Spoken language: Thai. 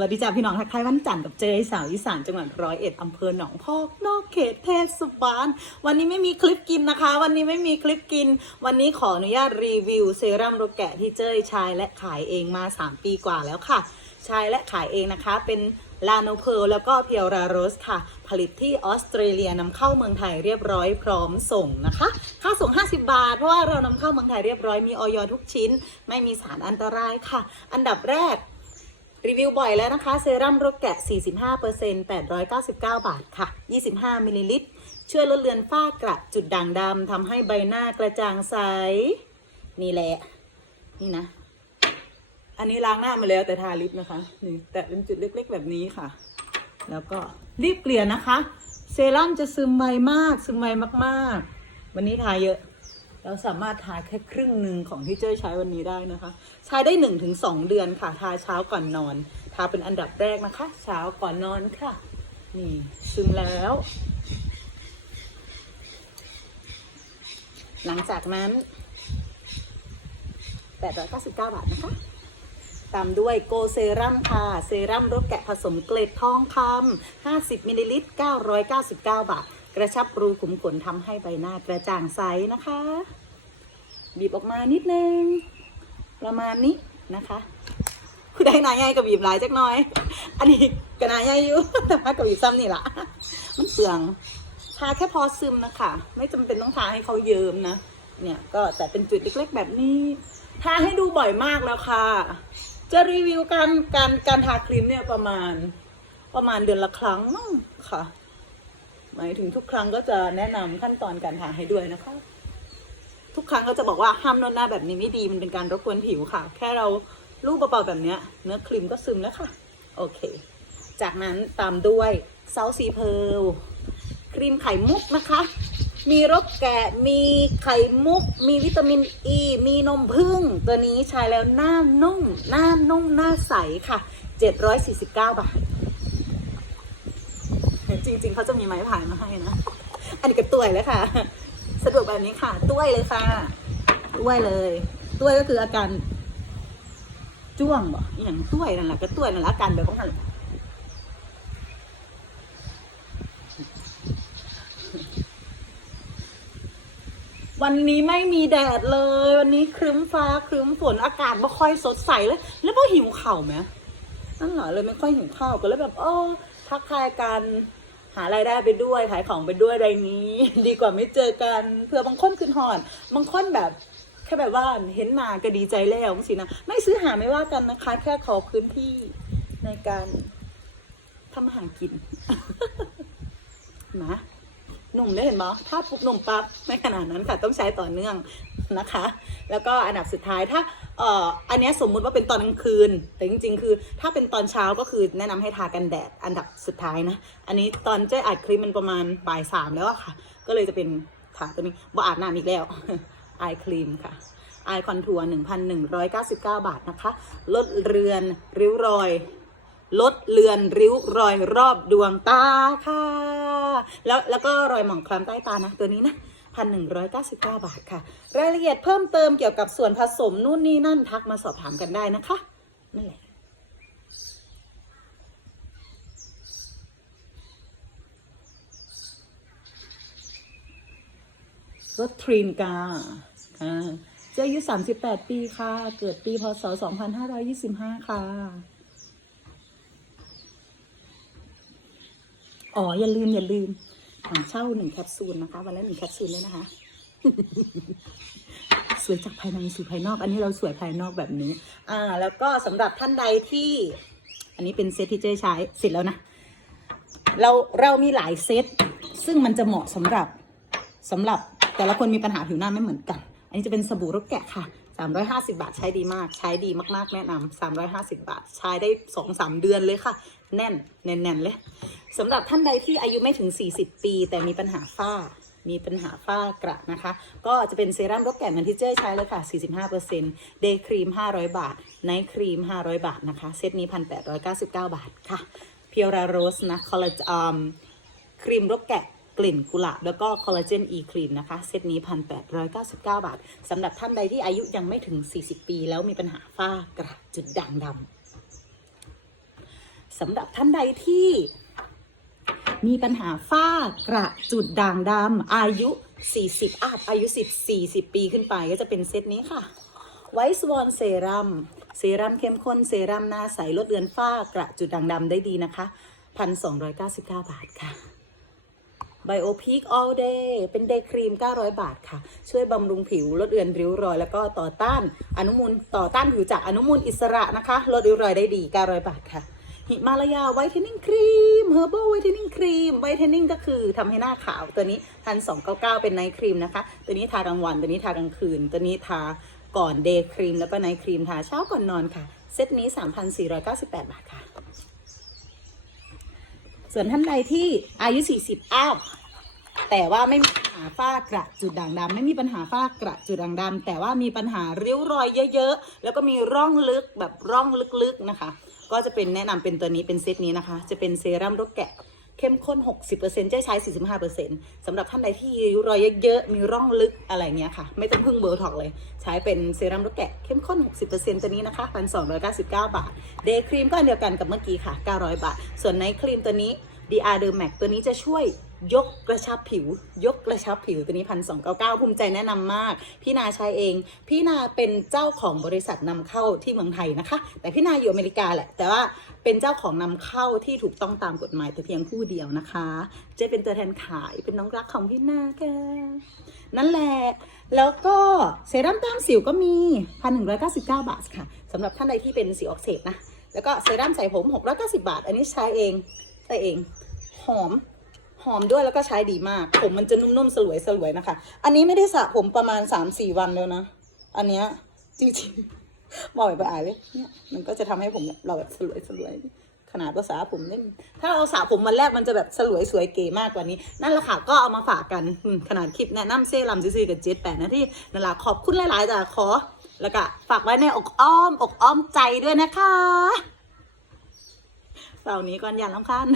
วัสดีจ้าพี่น้องทักทายวันจันทร์กับเจยสาวอีสานจังหวัดร้อยเอ็ดอำเภอหนองพอกนอกเขตเทศบาลวันนี้ไม่มีคลิปกินนะคะ วันนี้ไม่มีคลิปกิน วันนี้ขออนุญาตรีวิวเซรั่มโรแกะที่เจยใช้และขายเองมา 3 ปีกว่าแล้วค่ะ ใช้และขายเองนะคะ เป็นลาโนเพลแล้วก็เพียวราโรสค่ะ ผลิตที่ออสเตรเลียนำเข้าเมืองไทยเรียบร้อยพร้อมส่งนะคะ ค่าส่ง 50 บาท เพราะว่าเรานำเข้าเมืองไทยเรียบร้อยมีออยทุกชิ้น ไม่มีสารอันตรายค่ะ อันดับแรก รีวิวบ่อยแล้วนะคะ เซรั่มโรแกะ 45% 899 บาทค่ะ 25มิลลิลิตร ช่วยลดเลือนฝ้ากระจุดด่างดำทำให้ใบหน้ากระจ่างใส นี่แหละ นี่นะ อันนี้ล้างหน้ามาแล้วแต่ทาลิปนะคะ นี่แต่เป็นจุดเล็กๆ แบบนี้ค่ะ แล้วก็รีบเกลี่ยนะคะ เซรั่มจะซึมไวมาก ซึมไวมากๆ วันนี้ทาเยอะ เราสามารถทาแค่ครึ่งหนึ่งของที่เจ้ยใช้วันนี้ได้นะคะ ใช้ได้1นถึงสเดือนค่ะ ทาเช้าก่อนนอน ทาเป็นอันดับแรกนะคะ เช้าก่อนนอนค่ะ นี่ซึมแล้ว หลังจากนั้น 899 บาทนะคะตามด้วยโกเซรั่มค่ะ เซรั่มรสแกะผสมเกล็ดทองคำ50มิลลิลิตร999 บาท กระชับรูขุมขนทำให้ใบหน้ากระจ่างใสนะคะ บีบออกมานิดนึง ประมาณนี้นะคะคือได้นายใหญ่กับบีบหลายจักหน่อย อันนี้ก็นายใหญ่อยู่แต่ว่ากับบีบซ้ำนี่ละมันเปลืองทาแค่พอซึมนะคะ ไม่จำเป็นต้องทาให้เขาเยิ้มนะ เนี่ยก็แต่เป็นจุดเล็กๆแบบนี้ ทาให้ดูบ่อยมากแล้วค่ะ จะรีวิวการการการทาครีมเนี่ยประมาณ ประมาณเดือนละครั้งค่ะ หมายถึงทุกครั้งก็จะแนะนำขั้นตอนการทาให้ด้วยนะคะ ทุกครั้งก็จะบอกว่าห้ามนวดหน้าแบบนี้ไม่ดีมันเป็นการรบกวนผิวค่ะ แค่เราลูบเบาๆแบบเนี้ยเนื้อครีมก็ซึมแล้วค่ะ โอเค จากนั้นตามด้วยเซาซีเพลครีมไข่มุกนะคะ มีรสแกะ มีไข่มุก มีวิตามินอ e, ีมีนมผึ้งตัวนี้ใช้แล้วหน้านุ่ม หน้านุ่มหน้าใสค่ะ 749 บาท จริง ๆเขาจะมีไม้พายมาให้นะ อันนี้ก็ต้วยเลยค่ะ สะดวกแบบนี้ค่ะต้วยเลยค่ะต้วยเลยต้วยก็คืออาการจ้วงบ่อย่างต้วยนั่นแหละก็ต้วยนั่นแหละอาการแบบของมันวันนี้ไม่มีแดดเลย วันนี้ครึ้มฟ้าครึ้มฝนอากาศไม่ค่อยสดใสเลย แล้วพอหิวเข่าไหมนั่นเหรอเลยไม่ค่อยหิวข้าวก็เลยแบบเออทักทายกัน หารายได้ไปด้วยขายของไปด้วยอะไรนี้ ดีกว่าไม่เจอกันเผื่อบางคนคืนหอนบางคนแบบแค่แบบว่าเห็นมาก็ดีใจแล้วสินะไม่ซื้อหาไม่ว่ากันนะคะแค่ขอพื้นที่ในการทำอาหารกินนะ นุ่มได้เห็นไหมถ้าปุ๊บหนุ่มปั๊บไม่ขนาดนั้นค่ะต้องใช้ต่อเนื่องนะคะ แล้วก็อันดับสุดท้ายถ้าเอ่ออันนี้สมมุติว่าเป็นตอนกลางคืน แต่จริง ๆ คือ ถ้าเป็นตอนเช้าก็คือแนะนำให้ทากันแดดอันดับสุดท้ายนะ อันนี้ตอนเจ๊อัดคลิปมันประมาณบ่ายสามแล้วอะค่ะ ก็เลยจะเป็นทาตัวนี้บ่อาบน้ำอีกแล้วไอครีมค่ะไอคอนทัวร์1,199 บาทนะคะ ลดเรือนริ้วรอย ลดเลือนริ้วรอยรอบดวงตาค่ะ แล้วแล้วก็รอยหมองคล้ำใต้ตานะ ตัวนี้นะพันหนึ่งร้อยเก้าสิบเก้าบาทค่ะ รายละเอียดเพิ่มเติมเกี่ยวกับส่วนผสมนู่นนี่นั่นทักมาสอบถามกันได้นะคะนั่นแหละรถทรีนกาอ่าเจ้าอายุ 38 ปีค่ะ เกิดปี พศ 2525 ค่ะ อ๋อ อย่าลืม อย่าลืมถังเช่าหนึ่งแคปซูลนะคะ วันละหนึ่งแคปซูลเลยนะคะ สวยจากภายในสู่ภายนอก อันนี้เราสวยภายนอกแบบนี้ อ่า แล้วก็สำหรับท่านใดที่ อันนี้เป็นเซตที่เจ๊ใช้เสร็จแล้วนะ เราเรามีหลายเซต ซึ่งมันจะเหมาะสำหรับสำหรับแต่ละคนมีปัญหาผิวหน้าไม่เหมือนกัน อันนี้จะเป็นสบู่รกแกะค่ะ 350 บาทใช้ดีมาก ใช้ดีมากๆ แนะนำ350 บาท ใช้ได้ 2-3 เดือนเลยค่ะ แน่น แน่นๆ เลยสำหรับท่านใดที่อายุไม่ถึง 40 ปี แต่มีปัญหาฝ้า มีปัญหาฝ้ากระนะคะ ก็จะเป็นเซรั่มรกแกะเหมือนที่เจ้ใช้เลยค่ะ 45%เดย์ครีม 500 บาท ไนท์ครีม 500 บาทนะคะ เซตนี้ 1,899 บาทค่ะ เพียวราโรสนะคอลลาเจนครีมรกแกะ กลิ่นกุหลาบแล้วก็คอลลาเจนอีครีมนะคะ เซตนี้ 1,899 บาทสำหรับท่านใดที่อายุยังไม่ถึง 40 ปี แล้วมีปัญหาฝ้ากระจุดด่างดำสำหรับท่านใดที่มีปัญหาฝ้ากระจุดด่างดำอายุ 40อัพอายุ 10 40 ปีขึ้นไปก็จะเป็นเซตนี้ค่ะไวท์สวอนเซรั่มเซรั่มเข้มข้นเซรั่มหน้าใสลดเลือนฝ้ากระจุดด่างดำได้ดีนะคะ 1,299 บาทค่ะ ไบโอพีค all day เป็นเดย์ครีม 900 บาทค่ะ ช่วยบำรุงผิว ลดเลือนริ้วรอย แล้วก็ต่อต้านอนุมูลต่อต้านผิวจากอนุมูลอิสระนะคะ ลดริ้วรอยได้ดี 900 บาทค่ะหิมาลายาไวท์เทนนิ่งครีมเฮอร์ l ไวท์เทนนิ่งครีมไวท์เทนนิ่งก็คือทำให้หน้าขาวตัวนี้พันสองเก้าเก้าเป็นไนท์ครีมนะคะ ตัวนี้ทากลางวันตัวนี้ทากลางคืน ตัวนี้ทาก่อนเดย์ครีมแล้วก็ไนท์ครีมทาเช้าก่อนนอนค่ะ เซตนี้ 3,498 บาทค่ะ ส่วนท่านใดที่อายุ 40อ้าวแต่ว่าไม่มีปัญหาฝ้ากระจุดด่างดำไม่มีปัญหาฝ้ากระจุดด่างดำแต่ว่ามีปัญหาริ้วรอยเยอะๆ แล้วก็มีร่องลึกแบบร่องลึกๆนะคะ ก็จะเป็นแนะนำเป็นตัวนี้เป็นเซตนี้นะคะ จะเป็นเซรั่มรกแกะ เข้มข้น 60%จะใช้ 45%สำหรับท่านใดที่ริ้วรอยเยอะๆ มีร่องลึกอะไรเงี้ยค่ะ ไม่ต้องพึ่งเบอร์ท็อกเลย ใช้เป็นเซรั่มรกแกะเข้มข้น 60%ตัวนี้นะคะ 1,299 บาท เดย์ครีมก็อันเดียวกันกับเมื่อกี้ค่ะ 900 บาท ส่วนไนท์ครีมตัวนี้ DR d e r m a c ตัวนี้จะช่วย ยกกระชับผิว ยกกระชับผิวตัวนี้พันสองเก้าเก้าภูมิใจแนะนำมาก พี่นาใช้เอง พี่นาเป็นเจ้าของบริษัทนำเข้าที่เมืองไทยนะคะ แต่พี่นาอยู่อเมริกาแหละ แต่ว่าเป็นเจ้าของนำเข้าที่ถูกต้องตามกฎหมายแต่เพียงผู้เดียวนะคะเจะเป็นตัวแทนขายเป็นน้องรักของพี่นาแกนั่นแหละ แล้วก็เซรั่มแต้มสิวก็มีพันหนึ่งร้อยเก้าสิบเก้าบาทค่ะสำหรับท่านใดที่เป็นสิวอักเสบนะแล้วก็เซรั่มใส่ผมหกร้อยเก้าสิบาท อันนี้ใช้เองใส่เองหอม หอมด้วยแล้วก็ใช้ดีมาก ผมมันจะนุ่มๆ สลวยสลวยๆนะคะ อันนี้ไม่ได้สระผมประมาณ3-4วันแล้วนะ อันเนี้ยจริงๆบอกไปอ่านเลยเนี่ยมันก็จะทำให้ผมเราแบบสลวยสลวยขนาดภาษาผมเนี่ยถ้าเราสระผมวันแรกมันจะแบบสลวยสวยเก๋มากกว่านี้ นั่นแหละค่ะก็เอามาฝากกันขนาดคลิปแนะนำเซรั่มซีซีกับเจ็ดแปดนาทีนั่นแหละขอบคุณหลายๆจ้ะขอ แล้วก็ฝากไว้ในอกอ้อมอกอ้อมใจด้วยนะคะเสาร์นี้ก่อนอย่าลำคาญ